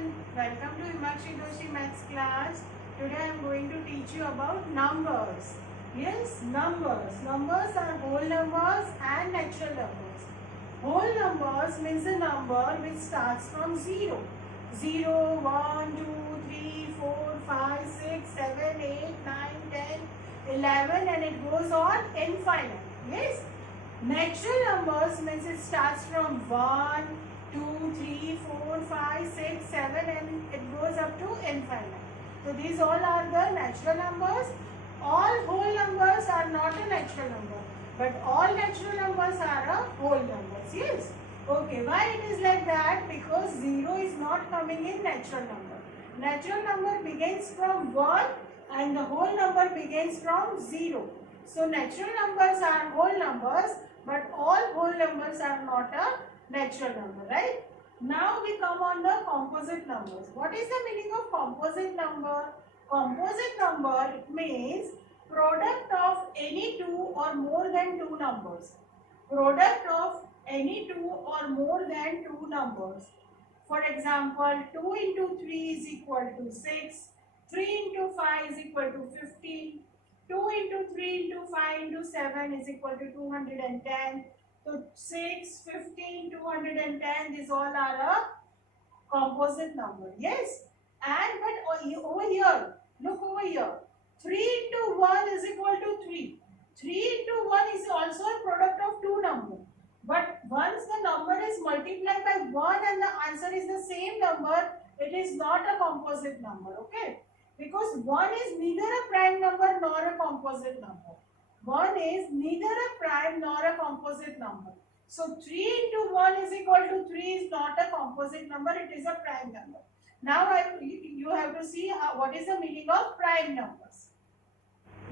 everyone, welcome to Himakshi Doshi Maths class. Today I am going to teach you about numbers. Yes, numbers. Numbers are whole numbers and natural numbers. Whole numbers means a number which starts from 0. 0, 1, 2, 3, 4, 5, 6, 7, 8, 9, 10, 11 and it goes on infinite. Yes. Natural numbers means it starts from 1, 2, 3, 4, 5, 6, 7 and it goes up to infinite. So these all are the natural numbers. All whole numbers are not a natural number, but all natural numbers are a whole numbers. Yes. Okay, why it is like that? Because 0 is not coming in natural number. Natural number begins from 1 and the whole number begins from 0. So natural numbers are whole numbers, but all whole numbers are not a natural number, right? Now we come on the composite numbers. What is the meaning of composite number? Composite number, it means product of any two or more than two numbers. Product of any two or more than two numbers. For example, 2 into 3 is equal to 6, 3 into 5 is equal to 15, 2 into 3 into 5 into 7 is equal to 210. So 6, 15, 210, these all are a composite number. Yes. And but over here, look over here. 3 into 1 is equal to 3. 3 into 1 is also a product of two numbers. But once the number is multiplied by 1 and the answer is the same number, it is not a composite number. Okay. Because 1 is neither a prime number nor a composite number. 1 is neither a prime nor a composite number. So 3 into 1 is equal to 3 is not a composite number, it is a prime number. Now you have to see what is the meaning of prime numbers.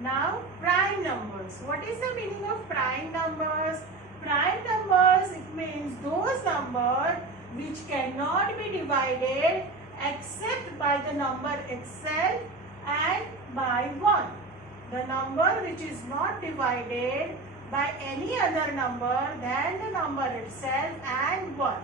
Now prime numbers. What is the meaning of prime numbers? Prime numbers, it means those numbers which cannot be divided except by the number itself and by 1. The number which is not divided by any other number than the number itself and 1.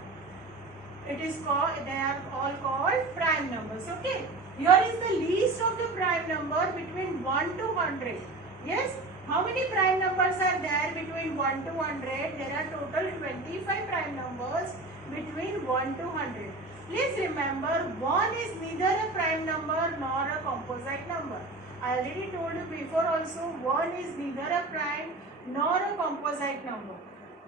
It is called, they are all called prime numbers. Okay. Here is the least of the prime number between 1 to 100. Yes. How many prime numbers are there between 1 to 100? There are total 25 prime numbers between 1 to 100. Please remember, 1 is neither a prime number nor a composite number. I already told you before also, 1 is neither a prime nor a composite number.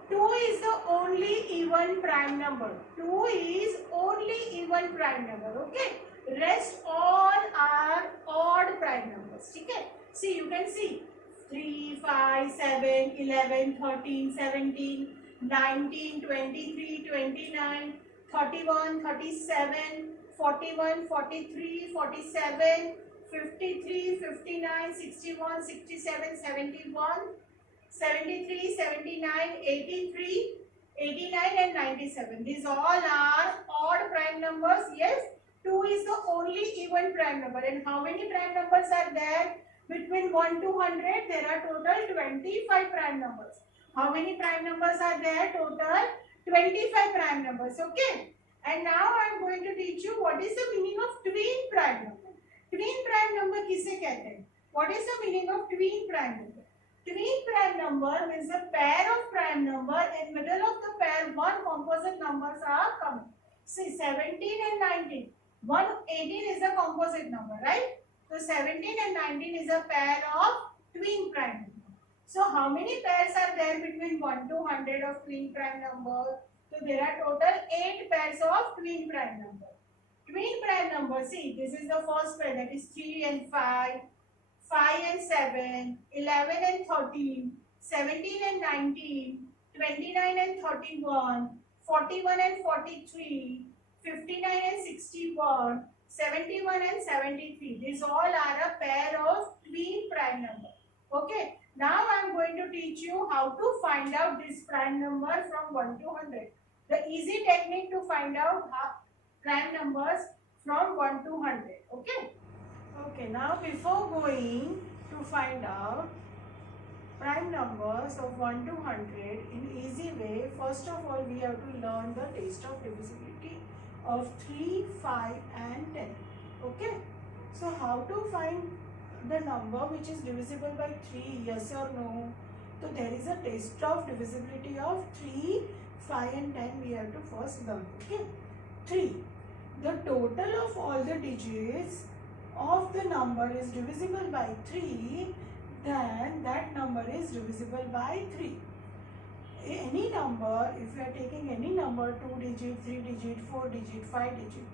2 is the only even prime number. 2 is only even prime number. Okay. Rest all are odd prime numbers. Okay. See, you can see 3, 5, 7, 11, 13, 17, 19, 23, 29, 31, 37, 41, 43, 47, 53, 59, 61, 67, 71, 73, 79, 83, 89 and 97. These all are odd prime numbers. Yes, 2 is the only even prime number. And how many prime numbers are there? Between 1 to 100, there are total 25 prime numbers. How many prime numbers are there? Total 25 prime numbers. Okay. And now I am going to teach you what is the meaning of twin prime number. Twin prime number किसे कहते हैं? What is the meaning of twin prime number? Twin prime number means a pair of prime number. In middle of the pair, one composite numbers are coming. See, 17 and 19. 18 is a composite number, right? So 17 and 19 is a pair of twin prime number. So how many pairs are there between 1 to 100 of twin prime number? So there are total 8 pairs of twin prime number. Twin prime number, see, this is the first pair, that is 3 and 5, 5 and 7, 11 and 13, 17 and 19, 29 and 31, 41 and 43, 59 and 61, 71 and 73. These all are a pair of twin prime number. Okay. Now I am going to teach you how to find out this prime number from 1 to 100. The easy technique to find out prime numbers from 1 to 100. Okay. Okay. Now before going to find out prime numbers of 1 to 100 in easy way, first of all we have to learn the taste of divisibility of 3, 5 and 10. Okay. So how to find the number which is divisible by 3, yes or no? So there is a test of divisibility of 3, 5 and 10 we have to first learn. Okay. 3. The total of all the digits of the number is divisible by 3, then that number is divisible by 3. Any number, if you are taking any number, 2 digit, 3 digit, 4 digit, 5 digit,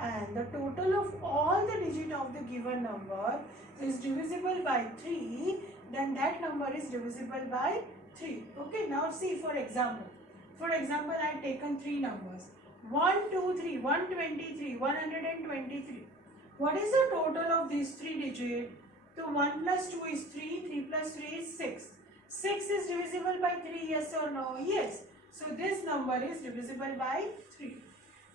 and the total of all the digit of the given number is divisible by 3, then that number is divisible by 3. Okay, now see for example. For example, I have taken 3 numbers. 1, 2, 3, 123, 123. What is the total of these 3 digits? So 1 plus 2 is 3, 3 plus 3 is 6. 6 is divisible by 3, yes or no? Yes. So this number is divisible by 3.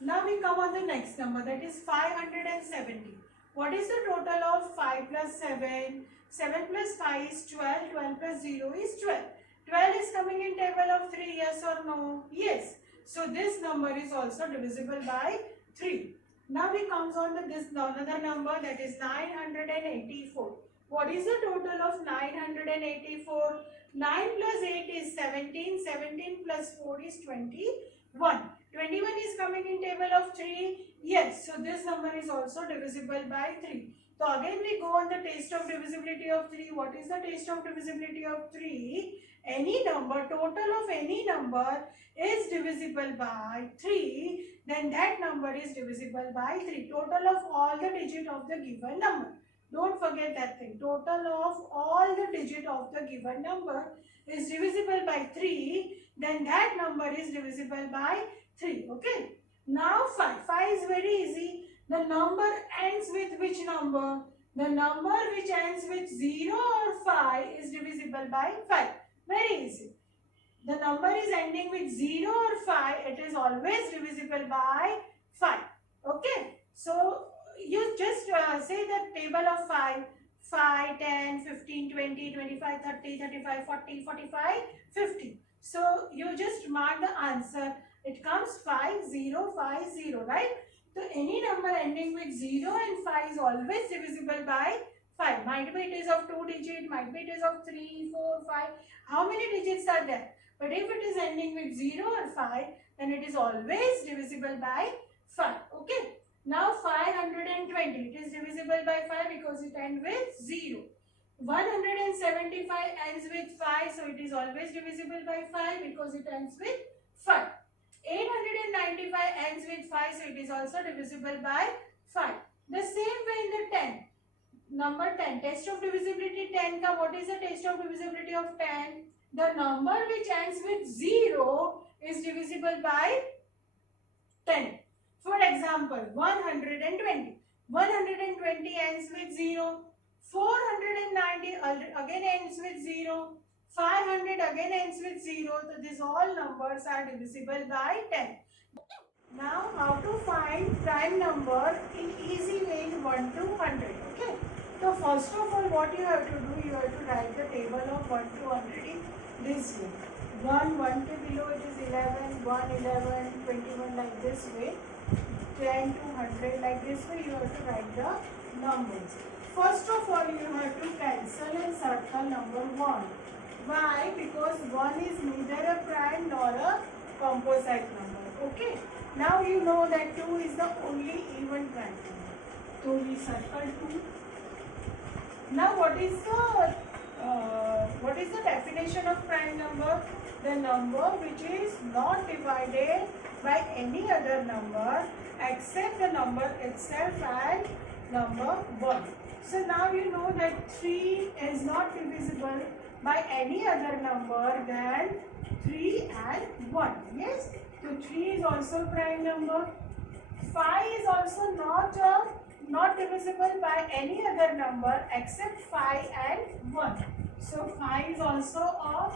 Now we come on the next number, that is 570. What is the total of 5 plus 7? 7 plus 5 is 12, 12 plus 0 is 12. 12 is coming in table of 3, yes or no? Yes. So this number is also divisible by 3. Now we comes on to this another number, that is 984. What is the total of 984? 9 plus 8 is 17, 17 plus 4 is 21. 21 is coming in table of 3. Yes, so this number is also divisible by 3. So again we go on the test of divisibility of 3. What is the test of divisibility of 3? Any number, total of any number is divisible by 3, then that number is divisible by 3. Total of all the digit of the given number. Don't forget that thing. Total of all the digit of the given number is divisible by 3, then that number is divisible by 3. Okay. Now 5. 5 is very easy. The number ends with which number? The number which ends with 0 or 5 is divisible by 5. Very easy. The number is ending with 0 or 5. It is always divisible by 5. Okay. So you just say the table of 5. 5, 10, 15, 20, 25, 30, 35, 40, 45, 50. So you just mark the answer. It comes 5, 0, 5, 0, right? So any number ending with 0 and 5 is always divisible by 5. Might be it is of 2 digit, might be it is of 3, 4, 5. How many digits are there? But if it is ending with 0 or 5, then it is always divisible by 5. Okay. Now 520, it is divisible by 5 because it ends with 0. 175 ends with 5, so it is always divisible by 5 because it ends with 5. 895 ends with 5, so it is also divisible by 5. The same way in the 10. Number 10, test of divisibility 10 ka, what is the test of divisibility of 10? The number which ends with 0 is divisible by 10. For example, 120. 120 ends with 0. 490 again ends with 0. 500 again ends with 0. So these all numbers are divisible by 10. Now how to find prime number in easy way in 1 to 100. Okay. So first of all what you have to do, you have to write the table of 1 to 100 in this way. 1 to below it is 11, 1, 11, 21 like this way. 10 to 100 like this way you have to write the numbers. First of all you have to cancel and circle number 1. Why? Because 1 is neither a prime nor a composite number. Okay. Now you know that 2 is the only even prime number. So we circle 2. Now what is the definition of prime number? The number which is not divided by any other number except the number itself and number 1. So now you know that 3 is not divisible by any other number than 3 and 1. Yes? So 3 is also prime number. 5 is also not divisible by any other number except 5 and 1. So 5 is also a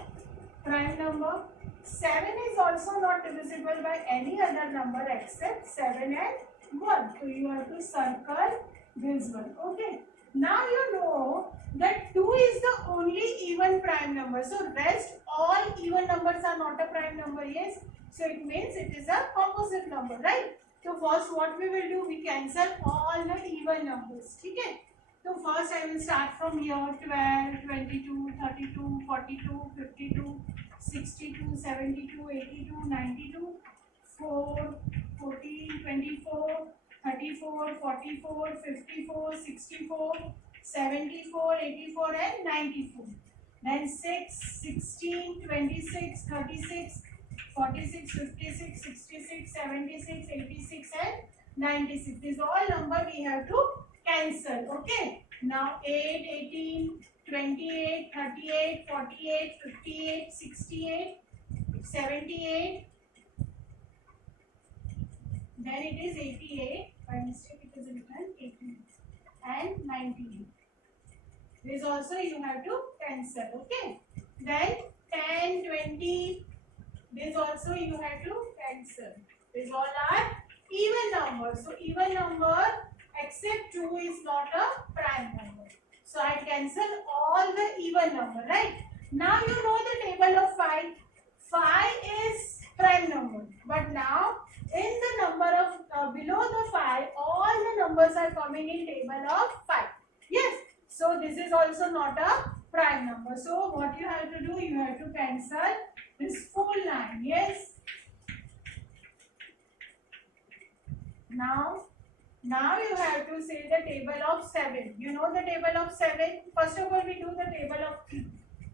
prime number. 7 is also not divisible by any other number except 7 and 1. So you have to circle this one. Okay. Now you know that 2 is the only even prime number. So rest all even numbers are not a prime number. Yes. So it means it is a composite number, right? तो first what we will do, we cancel all the even numbers. ठीक है? तो first I will start from here. 12, 22, 32, 42, 52, 62, 72, 82, 92, 4, 14, 24, 34, 44, 54, 64, 74, 84 and 94. Then 6, 16, 26, 36, 46, 56, 66, 76, 86 and 96. These all number we have to cancel. Okay. Now 8, 18, 28, 38, 48, 58, 68, 78. Then it is 88. By mistake it is written 18 and 98. This also you have to cancel. Okay. Then 10, 20. This also you have to cancel. These all are even numbers. So even number except 2 is not a prime number. So I cancel all the even number, right? Now you know the table of 5. 5 is prime number. But now in the number of below the 5, all the numbers are coming in table of 5. Yes. So this is also not a prime number. So what you have to do, you have to cancel this full line. Yes. Now you have to say the table of 7. You know the table of 7. First of all, we do the table of 3.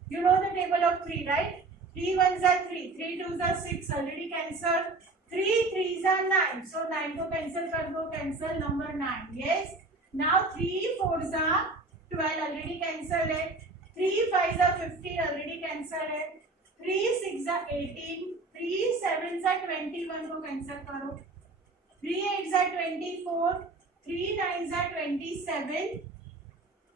You know the table of 3, right? 3 ones are 3. 3 twos are 6. Already cancelled. 3 threes are 9. So 9 को cancel कर दो. Cancel number 9. Yes. Now 3 fours are 12. Already cancelled it. 3 fives are 15. Already cancelled it. 3 6 are 18. 3 sevens are 21 को cancel करो. 3 8s are 24. 3 9s are 27.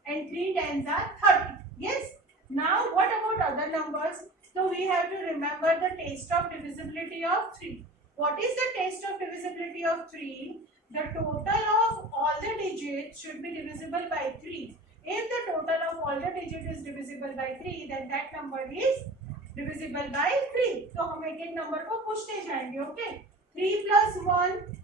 And 3 10s are 30. Yes. Now what about other numbers? So we have to remember the test of divisibility of 3. What is the test of divisibility of 3? The total of all the digits should be divisible by 3. If the total of all the digits is divisible by 3, then that number is divisible by 3. So हम एक एक number को पूछते जाएंगे. Okay. 3 plus 1,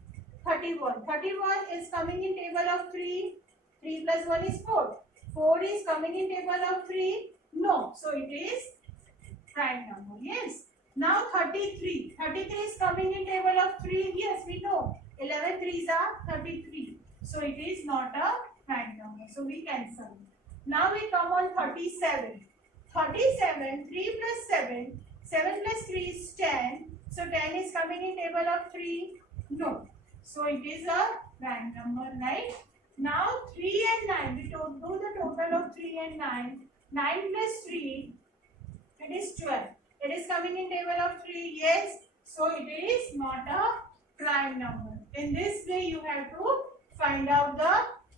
31. 31 is coming in table of 3. 3 plus 1 is 4. 4 is coming in table of 3. No. So it is prime number. Yes. Now 33. 33 is coming in table of 3. Yes, we know. 11 threes are 33. So it is not a prime number. So we cancel. Now we come on 37. 37. 3 plus 7. 7 plus 3 is 10. So 10 is coming in table of 3. No. So it is a prime number, right? Now 3 and 9. We do the total of 3 and 9. 9 plus 3. It is 12. It is coming in table of 3. Yes. So it is not a prime number. In this way you have to find out the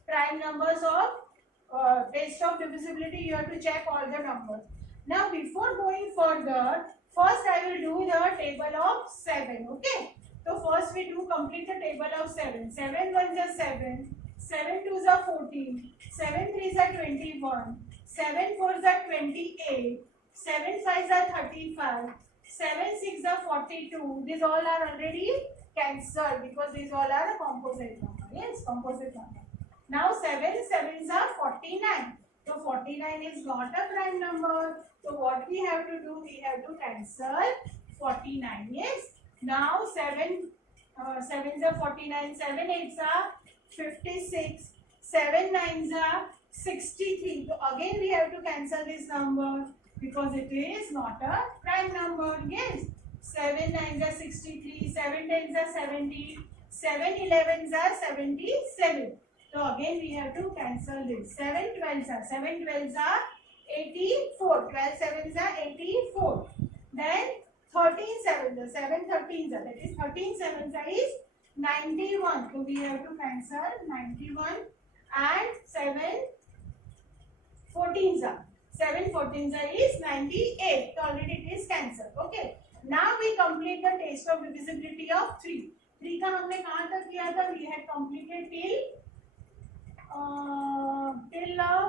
prime numbers of test of divisibility. You have to check all the numbers. Now before going further, first I will do the table of 7. Okay. So first we do complete the table of 7. 7 ones are 7. 7 twos are 14. 7 threes are 21. 7 fours are 28. 7 fives are 35. 7 6 are 42. These all are already cancelled because these all are a composite number. Yes, composite number. Now 7 sevens are 49. So 49 is not a prime number. So what we have to do? We have to cancel 49. Yes. Now 7 sevens are 49. 7 eights are 56. 7 nines are 63. So again we have to cancel this number because it is not a prime number. Yes. 7 nines are 63. 7 tens are 70. 7 elevens are 77. So again we have to cancel this. 7 12s are 84. 12 sevens are 84. Then 13 sevens are 7 13s are, that is 13 sevens are is 91. So we have to cancel 91 and 7 14s are. 7 14s are is 98. So already it is cancelled. Okay. Now we complete the test of divisibility of 3. 3 का हमने कहाँ तक किया था? We had completed till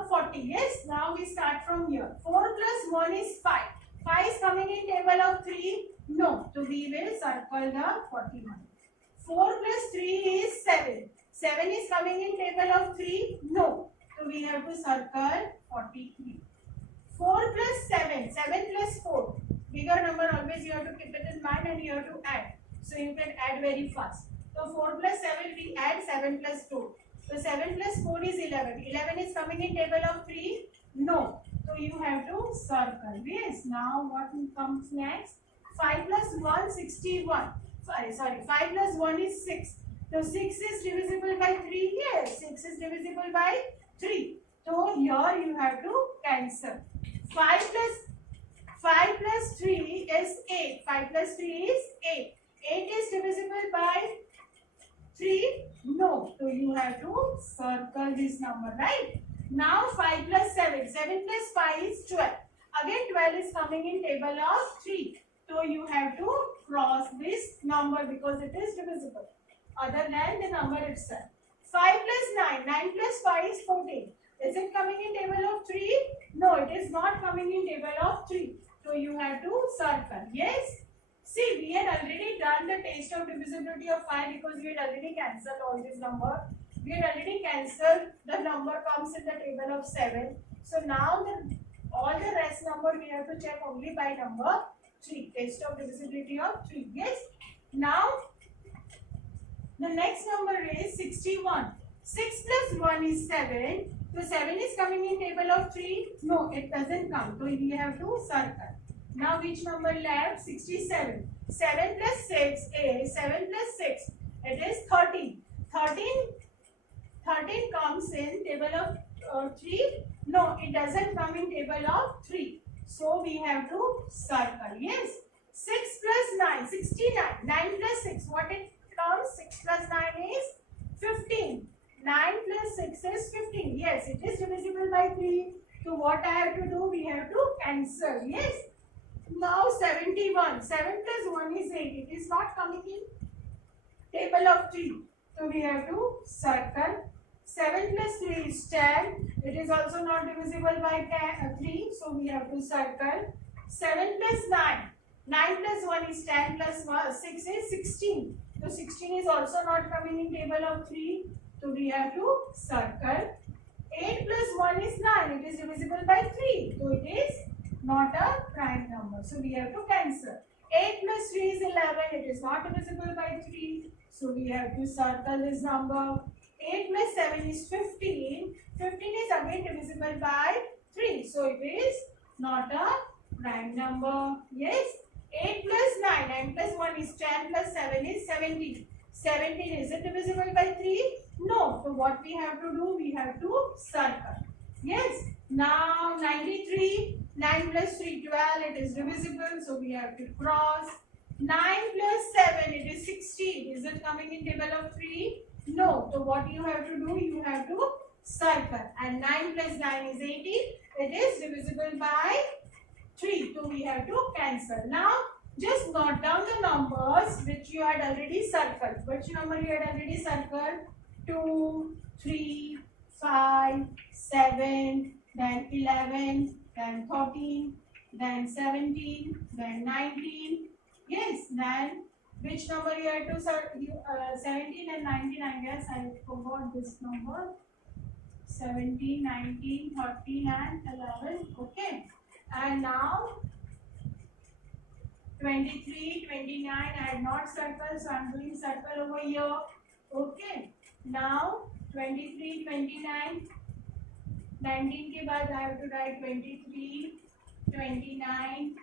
40. Yes. Now we start from here. 4 plus 1 is 5. 5 is coming in table of 3. No. So we will circle the 41. 4 plus 3 is 7. 7 is coming in table of 3? No. So we have to circle 43. 4 plus 7. 7 plus 4. Bigger number always you have to keep it in mind and you have to add. So you can add very fast. So 4 plus 7 we add 7 plus 4. So 7 plus 4 is 11. 11 is coming in table of 3? No. So you have to circle. Yes. Now what comes next? 5 plus 1, 61. Sorry, 5 plus 1 is 6. So 6 is divisible by 3. Yes, 6 is divisible by 3. So here you have to cancel. 5 plus 3 is 8. 5 plus 3 is 8. 8 is divisible by 3? No. So you have to circle this number, right? Now 5 plus 7. 7 plus 5 is 12. Again 12 is coming in table of 3. So you have to cross this number because it is divisible other than the number itself. 5 plus 9. 9 plus 5 is 14. Is it coming in table of 3? No, it is not coming in table of 3. So you have to circle. Yes? See, we had already done the test of divisibility of 5 because we had already cancelled all these numbers. We had already cancelled the number comes in the table of 7. So now all the rest number we have to check only by number 3. Test of divisibility of 3. Yes? Now, the next number is 61. 6 plus 1 is 7. So 7 is coming in table of 3. No, it doesn't come. So we have to circle. Now which number left? 67. 7 plus 6 is 7 plus 6. It is 13. 13 comes in table of 3. No, it doesn't come in table of 3. So we have to circle. Yes. 6 plus 9, 69. 9 plus 6, what it comes? 6 plus 9 is 15. 9 plus 6 is 15. Yes, it is divisible by 3. So what I have to do? We have to cancel. Yes. Now 71. 7 plus 1 is 8. It is not coming in table of 3. So we have to circle. 7 plus 3 is 10. It is also not divisible by 3. So we have to circle. 7 plus 9. 9 plus 1 is 10 plus 6 is 16. So 16 is also not coming in table of 3. So we have to circle. 8 plus 1 is 9. It is divisible by 3. So it is not a prime number. So we have to cancel. 8 plus 3 is 11. It is not divisible by 3. So we have to circle this number. 8 plus 7 is 15. 15 is again divisible by 3. So it is not a prime number. Yes. 8 plus 9. 9 plus 1 is 10 plus 7 is 17. 17 is it divisible by 3? No. So what we have to do? We have to circle. Yes. Now 93. 9 plus 3, 12. It is divisible. So we have to cross. 9 plus 7. It is 16. Is it coming in table of 3? No. So what you have to do? You have to circle. And 9 plus 9 is 18. It is divisible by 3. So we have to cancel. Now just note down the numbers which you had already circled. Which number you had already circled? 2, 3, 5, 7, then 11, then 13, then 17, then 19. Yes, then which number you had to circle? 17 and 19, I guess I forgot this number. 17, 19, 13 and 11. Okay. And now 23, 29, I had not circled, so I am doing circle over here. Okay. Now 23, 29, 19 के बाद I have to write 23, 29.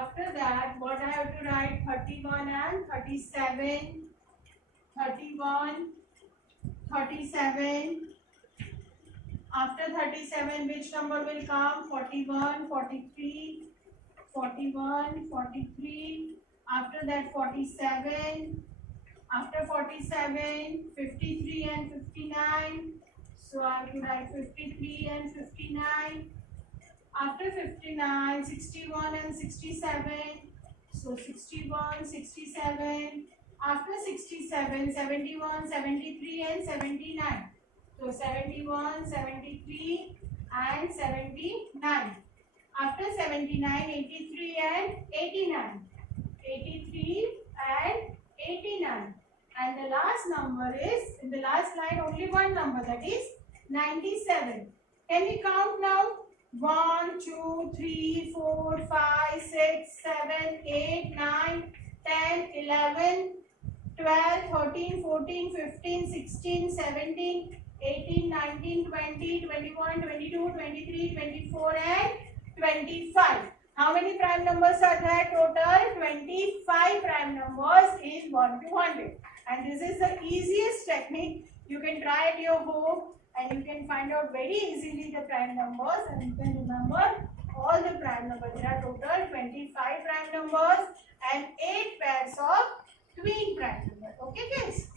After that, what I have to write? 31 and 37. 31, 37. After 37, which number will come? 41, 43, 41, 43. After that, 47. After 47, 53 and 59. So I have to write 53 and 59. After 59, 61 and 67. So 61, 67. After 67, 71, 73 and 79. So 71, 73 and 79. After 79, 83 and 89. 83 and 89. And the last number is, in the last line, only one number, that is 97. Can we count now? 1, 2, 3, 4, 5, 6, 7, 8, 9, 10, 11, 12, 13, 14, 15, 16, 17, 18, 19, 20, 21, 22, 23, 24 and 25. How many prime numbers are there total? 25 prime numbers is 1 to 100. And this is the easiest technique. You can try at your home and you can find out very easily the prime numbers, and you can remember all the prime numbers. There are total 25 prime numbers and 8 pairs of twin prime numbers. Okay, kids?